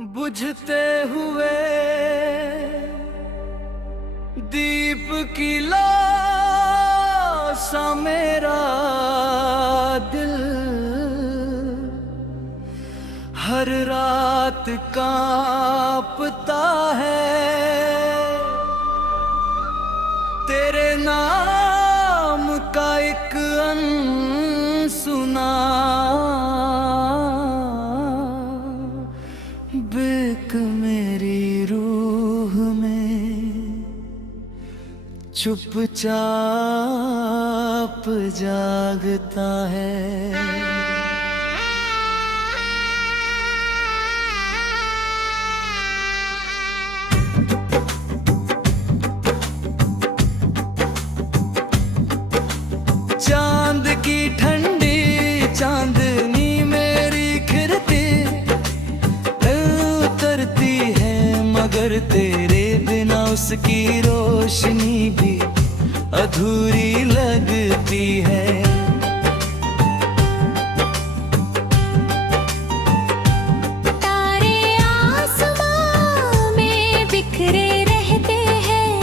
बुझते हुए दीप की लाशा मेरा दिल हर रात कांपता है। तेरे नाम का एक अनसुना बिक मेरी रूह में चुपचाप जागता है। चांद की ठंडी चांदनी मेरी खिड़की उतरती है, मगर तेरे बिना उसकी रोशनी भी अधूरी लगती है। तारे आसमां में बिखरे रहते हैं,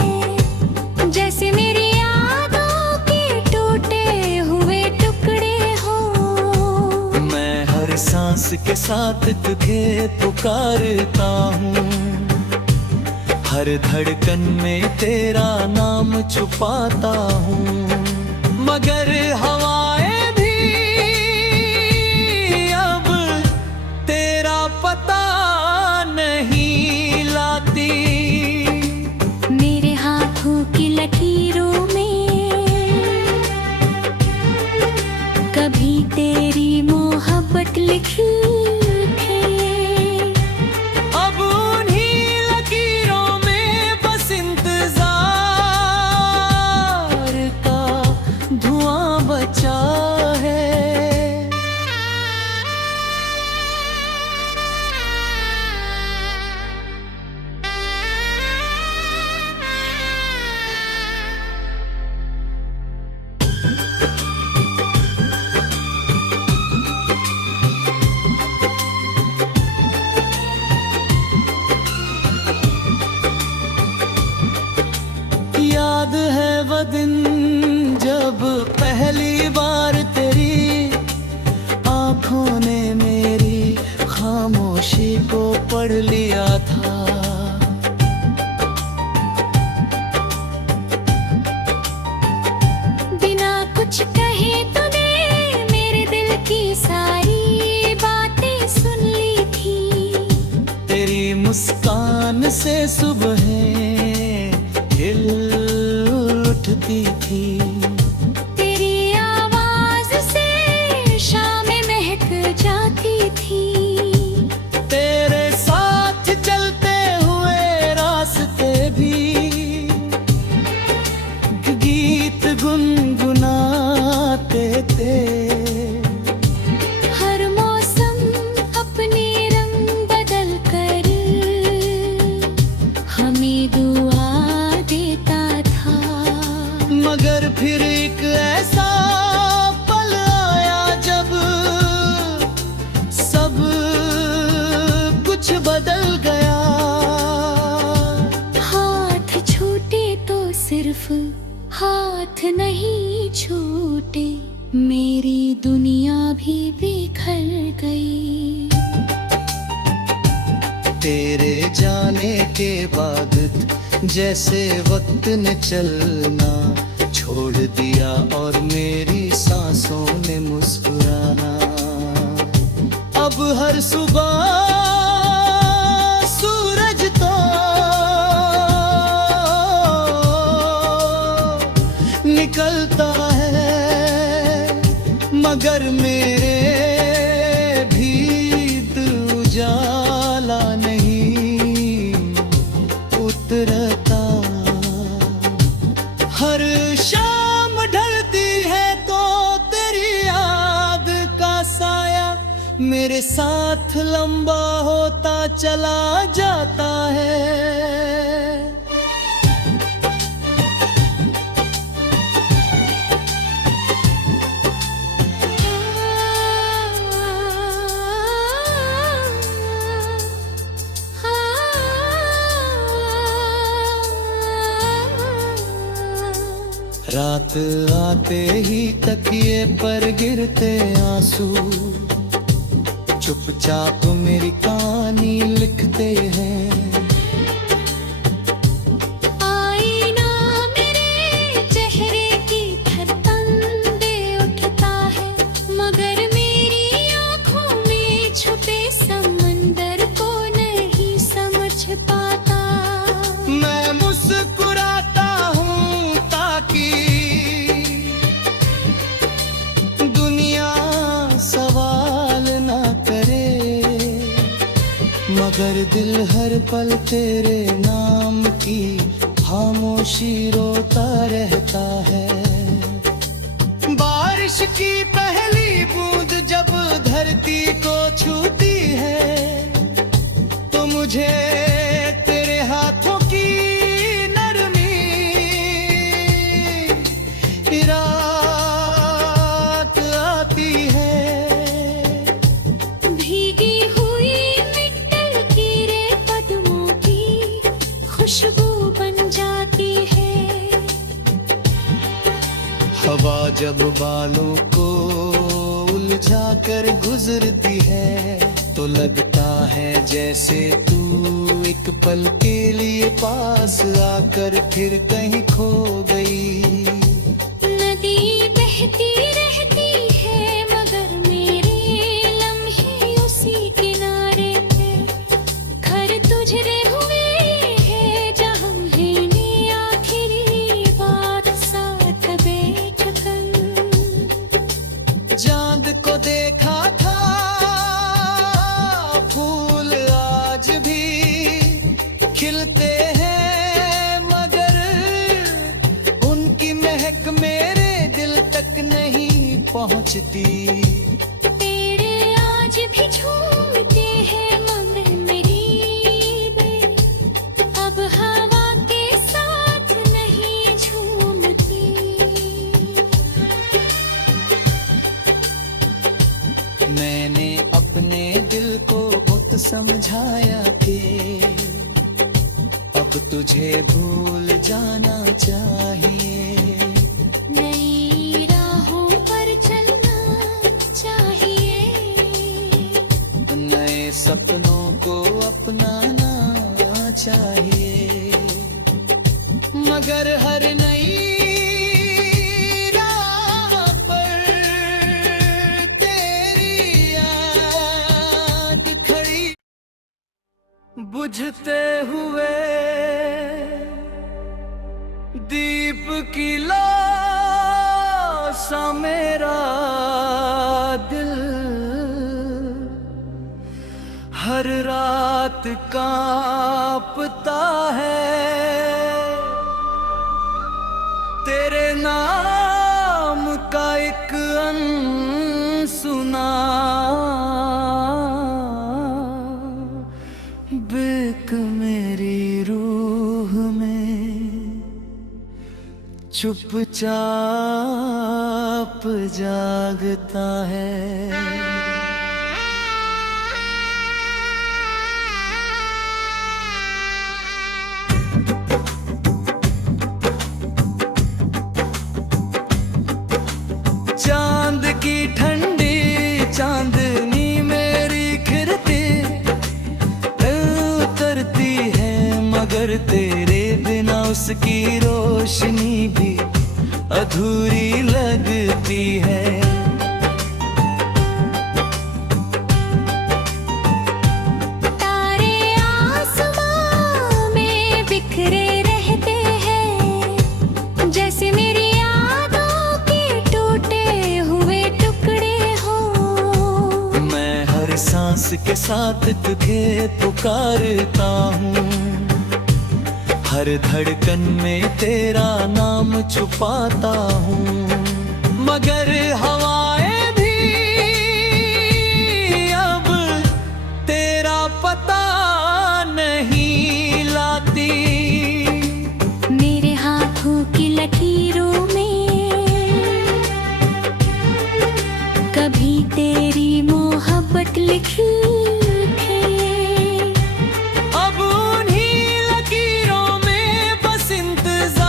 जैसे मेरी यादों के टूटे हुए टुकड़े हो। मैं हर सांस के साथ तुझे पुकारता हूँ, हर धड़कन में तेरा नाम छुपाता हूँ। मगर हवाएं भी अब तेरा पता नहीं लाती। मेरे हाथों की लकीरों में कभी तेरी मोहब्बत लिखी थी। अब उन्हीं लकीरों में बस इंतजार का धुआं बचा है। याद है वो दिन जब पहली बार तेरी आंखों ने मेरी खामोशी को पढ़ लिया था। बिना कुछ कहे तूने मेरे दिल की सारी बातें सुन ली थी। तेरी मुस्कान से सुबह हिल उठती थी। तेरी आवाज से शामें महक जाती थी। तेरे साथ चलते हुए रास्ते भी गीत गुनगुनाते थे। हर मौसम अपने रंग बदल कर हमें दुआ देता था। मगर फिर एक ऐसा पल आया जब सब कुछ बदल गया। हाथ छूटे तो सिर्फ हाथ नहीं छूटे, मेरी दुनिया भी बिखर गई। तेरे जाने के बाद जैसे वक्त ने चलना छोड़ दिया और मेरी सांसों ने मुस्कुराना। अब हर सुबह सूरज तो निकलता है, मगर मेरे भी दिल उजाला नहीं उतरता। हर शाम ढलती है तो तेरी याद का साया मेरे साथ लंबा होता चला जाता है। रात आते ही तकिए पर गिरते आंसू, चुपचाप मेरी कहानी लिखते हैं। आईना मेरे चेहरे की धड़कन दे उठता है, मगर मेरी आंखों में छुपे समंदर को नहीं समझ पाता। मैं मुस्कुराता हूँ ताकि दुनिया सवाल ना करे, मगर दिल हर पल तेरे नाम की खामोशी रोता रहता है। बारिश की पहली बूंद जब धरती को छूती है, तो मुझे तेरे हाथों की नरमी रात आती है। भीगी हुई मिट्टी की रे कदमों की खुशबू बन जाती है। हवा जब बालों को उलझा कर गुजरती है, तो लगता है जैसे तू एक पल के लिए पास आकर फिर कहीं खो गई। नदी बहती रहती है, मगर मेरे लम्हे उसी किनारे पे। घर तुझरे हुए हैं जहाँ हमने आखिरी बार साथ बैठकर। चांद को देखा था, फूल आज भी खिलते हैं, मगर उनकी महक मेरे दिल तक नहीं पहुंचती। पेड़ आज भी झूमते हैं, मगर मेरी दिल अब हवा के साथ नहीं झूमती। मैंने अपने दिल को बहुत समझाया कि अब तुझे भूल जाना चाहिए। नई राहों पर चलना चाहिए, नए सपनों को अपनाना चाहिए, मगर हर नई राह पर तेरी याद खड़ी। बुझते हुए दीप की लो सा मेरा दिल हर रात कांपता है। तेरे नाम का एक अनसुना बिक मेरी रूह में चुपचाप जागता है। चांद की ठंडी चांदनी मेरी खिड़की उतरती है, मगर तेरे बिना उसकी रोशनी भी अधूरी लगती है। तारे आसमां में बिखरे रहते हैं, जैसे मेरी यादों के टूटे हुए टुकड़े हो। मैं हर सांस के साथ तुझे पुकारता हूँ, हर धड़कन में तेरा नाम छुपाता हूँ, मगर हवाएं भी अब तेरा पता नहीं लाती। मेरे हाथों की लकीरों में कभी तेरी मोहब्बत लिखी है। अब उन्हीं लकीरों में बस इंतजार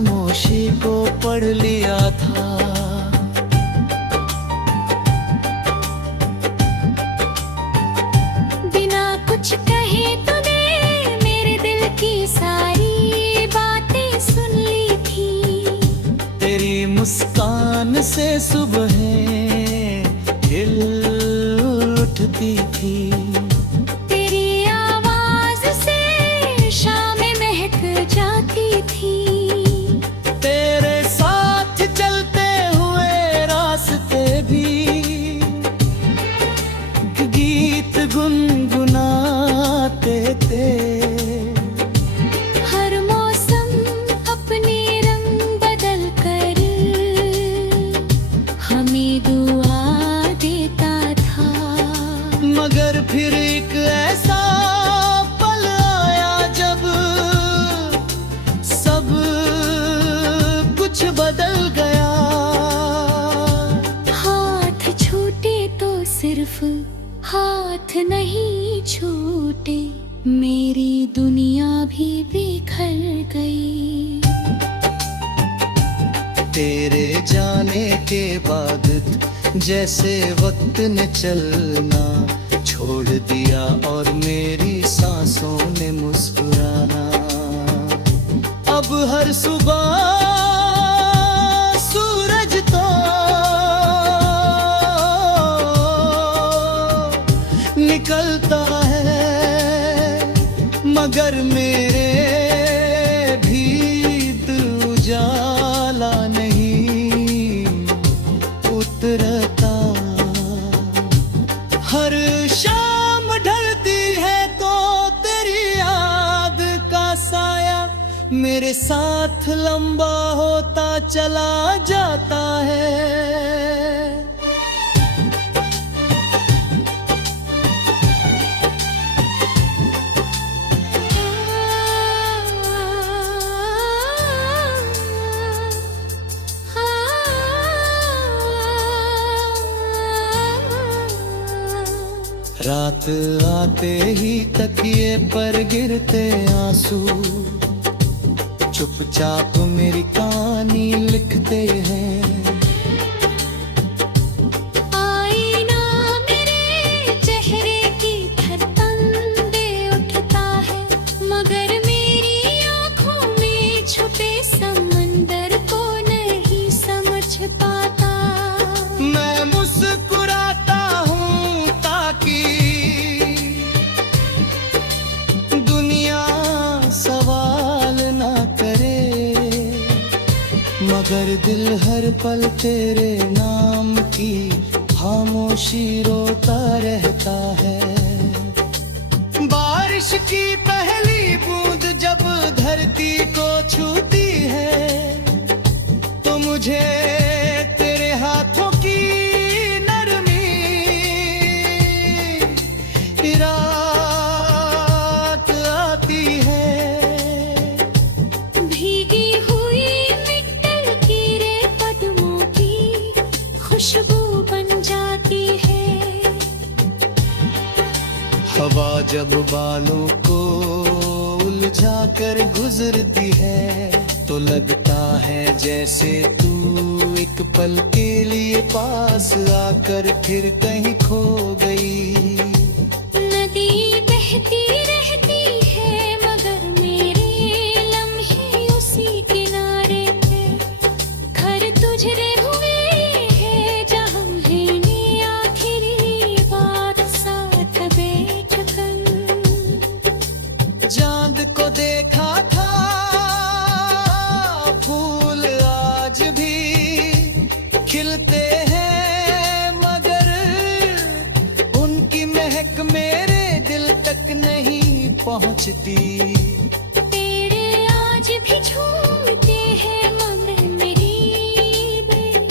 खामोशी को पढ़ लिया था। बिना कुछ कहे तूने मेरे दिल की सारी बातें सुन ली थी। तेरी मुस्कान से सुबह खिल उठती थी। तेरी आवाज से शामें महक जाती थी। तेरे साथ चलते हुए रास्ते भी गीत गुनगुनाते थे। हर मौसम अपने रंग बदल कर हमें दुआ देता था। मगर फिर एक ऐसा पल आया जब सब कुछ बदल गया। हाथ छूटे तो सिर्फ हाथ नहीं छूटे, मेरी दुनिया भी बिखर गई। तेरे जाने के बाद जैसे वक्त ने चलना छोड़ दिया और मेरी सांसों ने मुस्कुराना। अब हर सुबह सूरज तो निकलता है, मगर मेरे भी दिल उजाला नहीं उतरता। हर शाम ढलती है तो तेरी याद का साया मेरे साथ लंबा होता चला जाता है। रात आते ही तकिए पर गिरते आंसू चुपचाप मेरी कहानी लिखते हैं। आईना मेरे चेहरे की धड़कन दे उठता है, मगर मेरी आंखों में छुपे समंदर को नहीं समझ पाता। मैं मुस्कुराता हूँ ताकि दुनिया सवाल ना करे, मगर दिल हर पल तेरे नाम की खामोशी रोता रहता है। बारिश की पहली बूंद जब धरती को छूती है तो मुझे तेरे हाथों की नरमी रात आती है। भीगी हुई मिट्टी की रे कदमों की खुशबू बन जाती है। हवा जब बालों को उलझा कर गुजरती है तो लगता है जैसे तू एक पल के लिए पास आकर फिर कहीं खो गई। नदी बहती रहती है मगर मेरे लम्हे उसी किनारे पे। घर तुझरे हुए हैं जहाँ हमने आखिरी बार साथ बैठकर चांद को देखा था, फूल आज भी खिलते हैं, मगर उनकी महक मेरे दिल तक नहीं पहुंचती। पेड़ आज भी झूमते हैं मगर मेरी बेल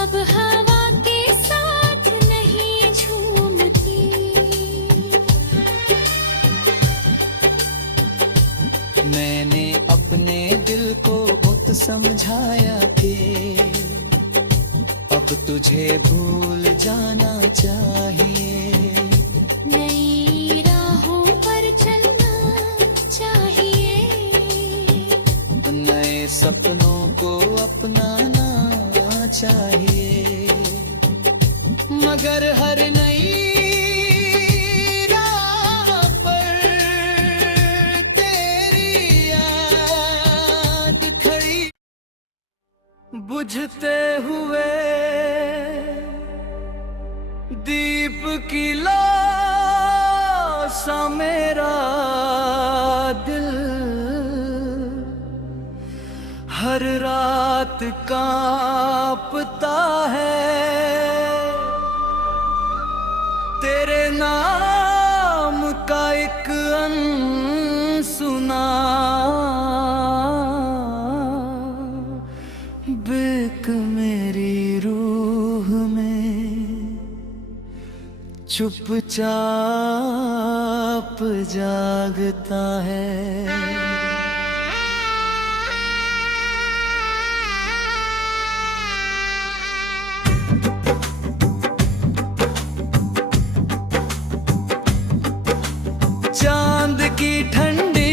अब हवा के साथ नहीं झूमती। मैंने अपने दिल को बहुत समझाया कि अब तुझे भूल जाना चाहिए। नई राहों पर चलना चाहिए। नए सपनों को अपनाना चाहिए, मगर हर नई राह पर तेरी याद खड़ी, बुझते हुए दीप की सा मेरा दिल हर रात कांपता है, तेरे नाम का एक अनसुना बिक मेरी रूह में चुपचाप जागता है। चांद की ठंडी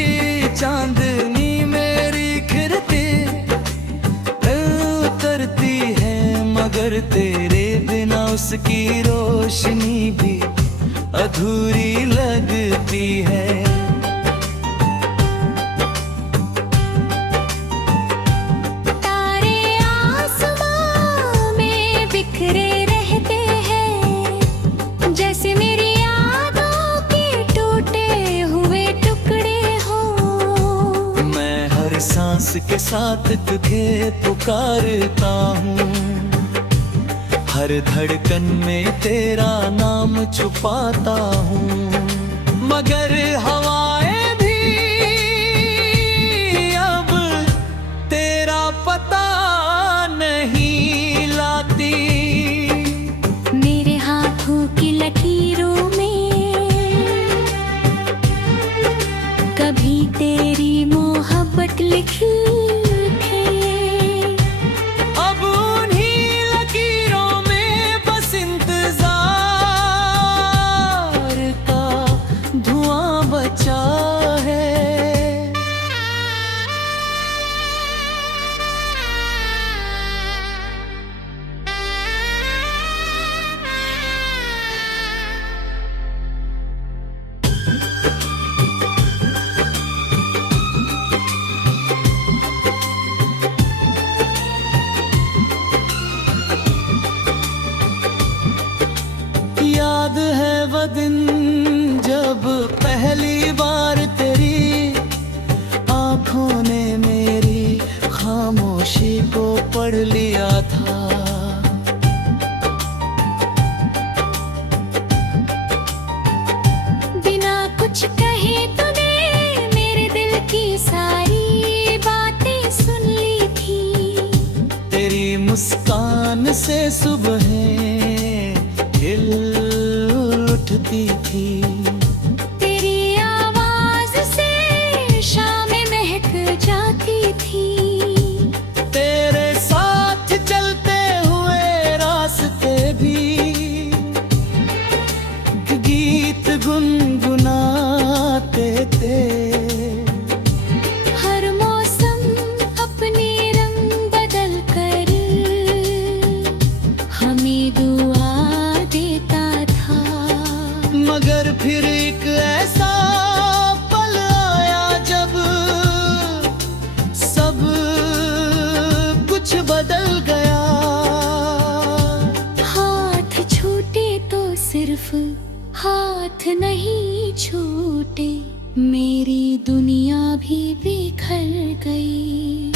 चांदनी मेरी खिड़ती उतरती है, मगर तेरे बिना उसकी रोशनी भी अधूरी लगती है। तारे आसमां में बिखरे रहते हैं, जैसे मेरी यादों के टूटे हुए टुकड़े हो। मैं हर सांस के साथ तुझे पुकारता हूँ, हर धड़कन में तेरा नाम छुपाता हूँ, मगर हवाएं भी अब तेरा पता नहीं लाती। मेरे हाथों की लकीरों में कभी तेरी मोहब्बत लिखी है, अब उन्हीं लकीरों में बस इंतजार का धुआं बचा है। याद है वो दिन जब पहली बार तेरी आंखों ने मेरी खामोशी को पढ़ लिया था। बिना कुछ कहे तूने मेरे दिल की सारी बातें सुन ली थी। तेरी मुस्कान से सुबह खिल उठती थी, तेरी आवाज से शामें महक जाती थी। तेरे साथ चलते हुए रास्ते भी गीत गुनगुनाते थे। हर मौसम अपने रंग बदल कर हमें दुआ देता था, मगर फिर एक ऐसा पल आया जब सब कुछ बदल गया। हाथ छूटे तो सिर्फ हाथ नहीं छूटे, मेरी दुनिया भी बिखर गई।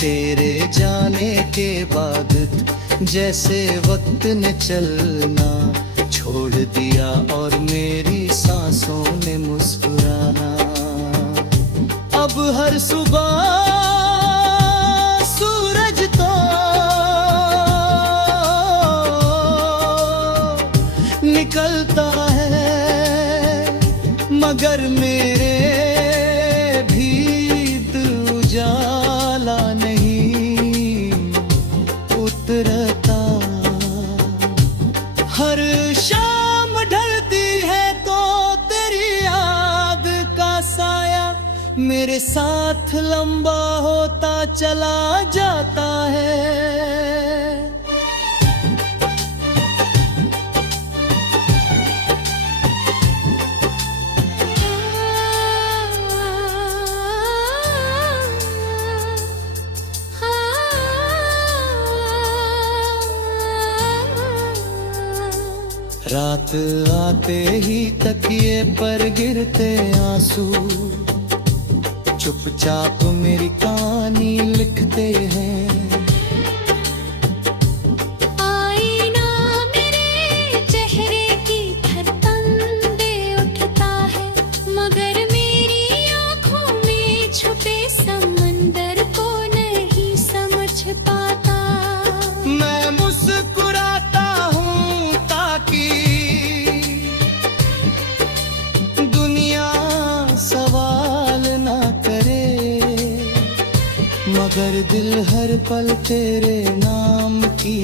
तेरे जाने के बाद जैसे वक्त ने चलना छोड़ दिया और मेरी सांसों ने मुस्कुराना। अब हर सुबह सूरज तो निकलता है, मगर मेरे भी दिल उजाला नहीं उतरता। हर शाम ढलती है तो तेरी याद का साया मेरे मेरे साथ लंबा होता चला जाता है। रात आते ही तकिए पर गिरते आंसू, चुपचाप मेरी कहानी लिखते हैं। आईना मेरे चेहरे की धड़कन दे उठता है, मगर मेरी आँखों में छुपे समंदर को नहीं समझ पाता। मैं मुस्कुराता हूँ ताकि दुनिया सवाल ना करे, मगर दिल हर पल तेरे नाम की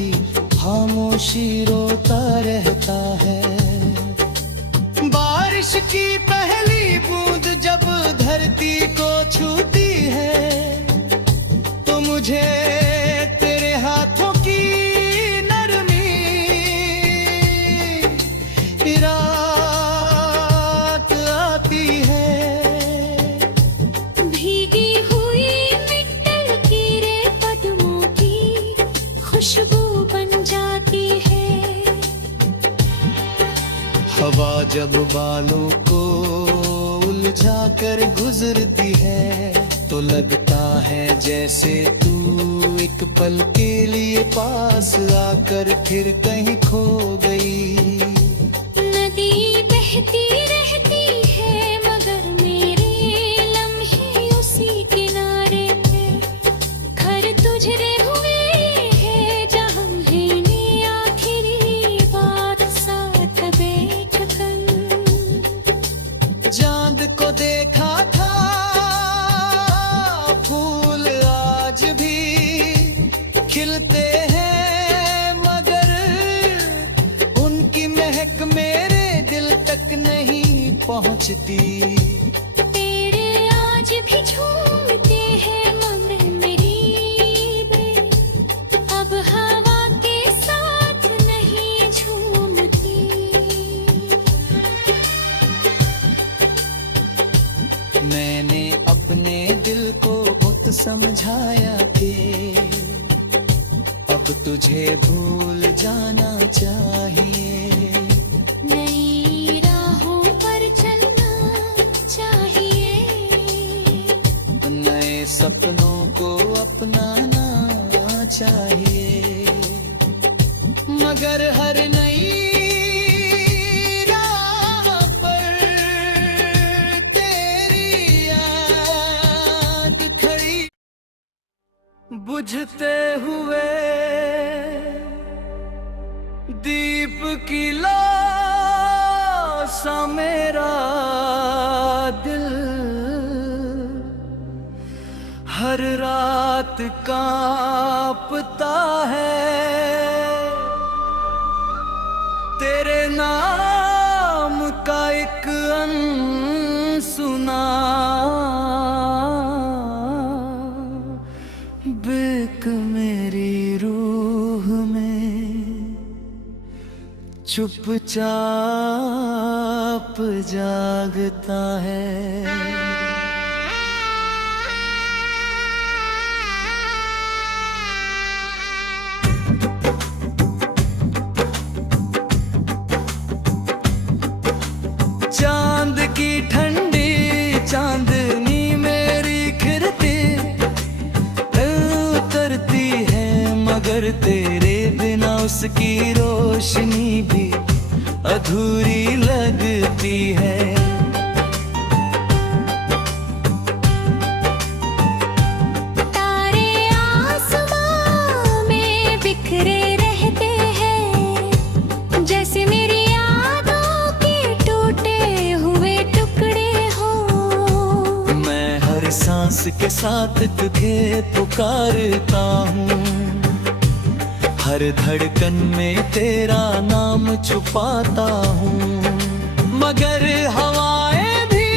खामोशी रोता रहता है। बारिश की पहली बूंद जब धरती को छूती है, तो मुझे तेरे हाथों की नरमी रात आती है। भीगी हुई मिट्टी कीरे कदमों की खुशबू बन जाती है। हवा जब बालों को उलझा कर गुजरती है, तो लगता है जैसे तू एक पल के लिए पास आकर फिर कहीं खो गई। नदी बहती रहती है, मगर मेरे लम्हे उसी किनारे पे। घर तुझरे हुए हैं जहाँ हमने आखिरी बार साथ बैठकर। चांद को देखा था, फूल आज भी खिलते हैं, मगर उनकी महक मेरे दिल तक नहीं पहुंचती। पेड़ आज भी झूमते हैं, मगर मेरी बेल अब हवा के साथ नहीं झूमती। मैंने अपने दिल को बहुत समझाया कि अब तुझे भूल जाना चाहिए। नई राहों पर चलना चाहिए, नए सपनों को अपनाना चाहिए, मगर हर नई राह पर तेरी याद खड़ी। बुझते हुए दीप की लो सा मेरा दिल हर रात कांपता है। तेरे नाम का एक अनसुना बिक मेरी रूह में चुपचाप जागता है। चांद की ठंडी चांदनी मेरी खिरती उतरती है, मगर तेरे बिना उसकी रोशनी भी अधूरी लगती है। तारे आसमां में बिखरे रहते हैं, जैसे मेरी यादों के टूटे हुए टुकड़े हो। मैं हर सांस के साथ तुझे पुकारता हूँ, हर धड़कन में तेरा नाम छुपाता हूँ, मगर हवाएं भी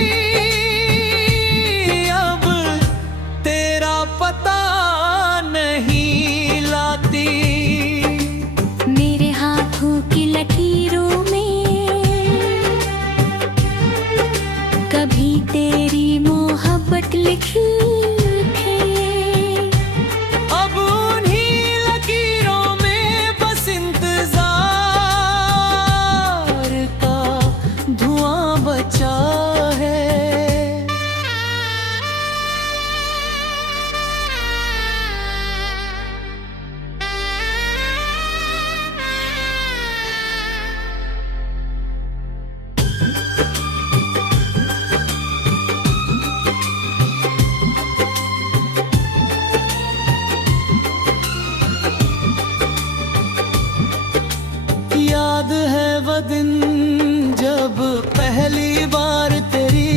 अब पता नहीं लाती। मेरे हाथों की लकीरों में कभी तेरी मोहब्बत लिखी है। अब उन्हीं लकीरों में बस इंतजार का धुआं बचा है। याद है वो दिन जब पहली बार तेरी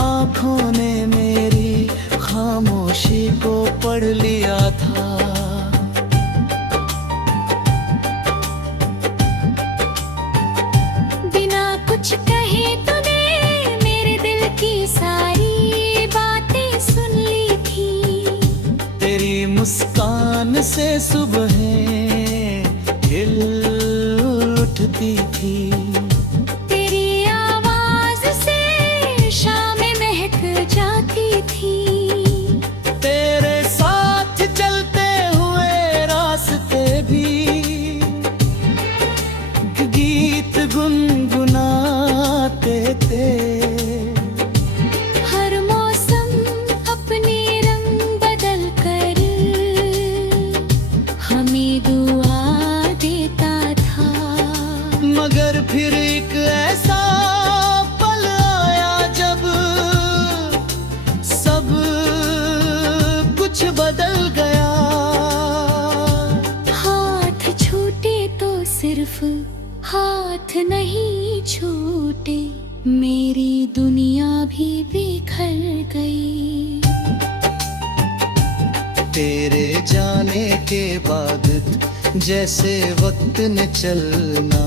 आंखों ने मेरी खामोशी को पढ़ लिया था। बिना कुछ कहे तूने मेरे दिल की सारी बातें सुन ली थी। तेरी मुस्कान से सुबह खिल उठती थी। तेरी आवाज से शामें महक जाती थी। तेरे साथ चलते हुए रास्ते भी गीत गुनगुनाते थे। हर मौसम अपने रंग बदल कर हमें दुआ देता था। मगर फिर एक ऐसा पल आया जब सब कुछ बदल गया। हाथ छूटे तो सिर्फ हाथ नहीं छूटे, मेरी दुनिया भी बिखर गई। तेरे जाने के बाद जैसे वक्त ने चलना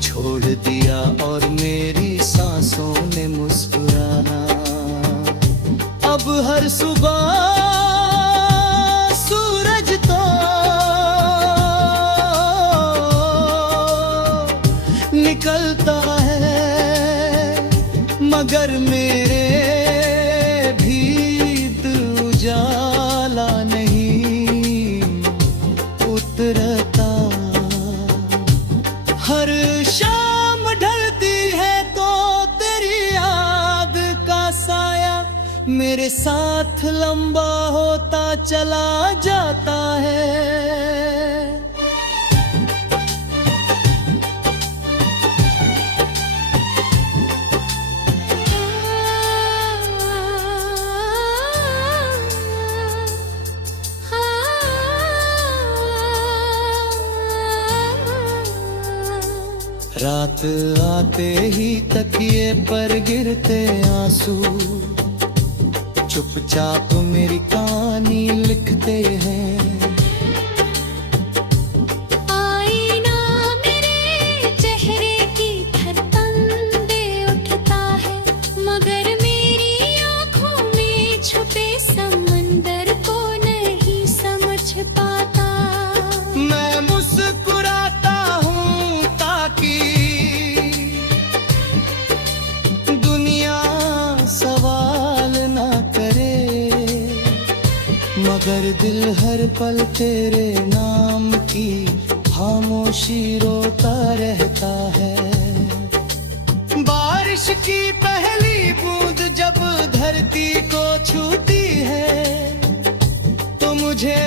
छोड़ दिया और मेरी सांसों ने मुस्कुराना। अब हर सुबह सूरज तो निकलता है, मगर मेरे भी दिल उजाला नहीं उतरता। हर शाम ढलती है तो तेरी याद का साया मेरे साथ लंबा होता चला जाता है। रात आते ही तकिए पर गिरते आंसू चुपचाप मेरी कहानी लिखते हैं। आईना मेरे चेहरे की धड़कन दे उठता है, मगर मेरी आंखों में छुपे समंदर को नहीं समझ पाता। मैं मुस्कुराता हूँ ताकि दुनिया सवाल ना करे, मगर दिल हर पल तेरे नाम की खामोशी रोता रहता है। बारिश की पहली बूंद जब धरती को छूती है तो मुझे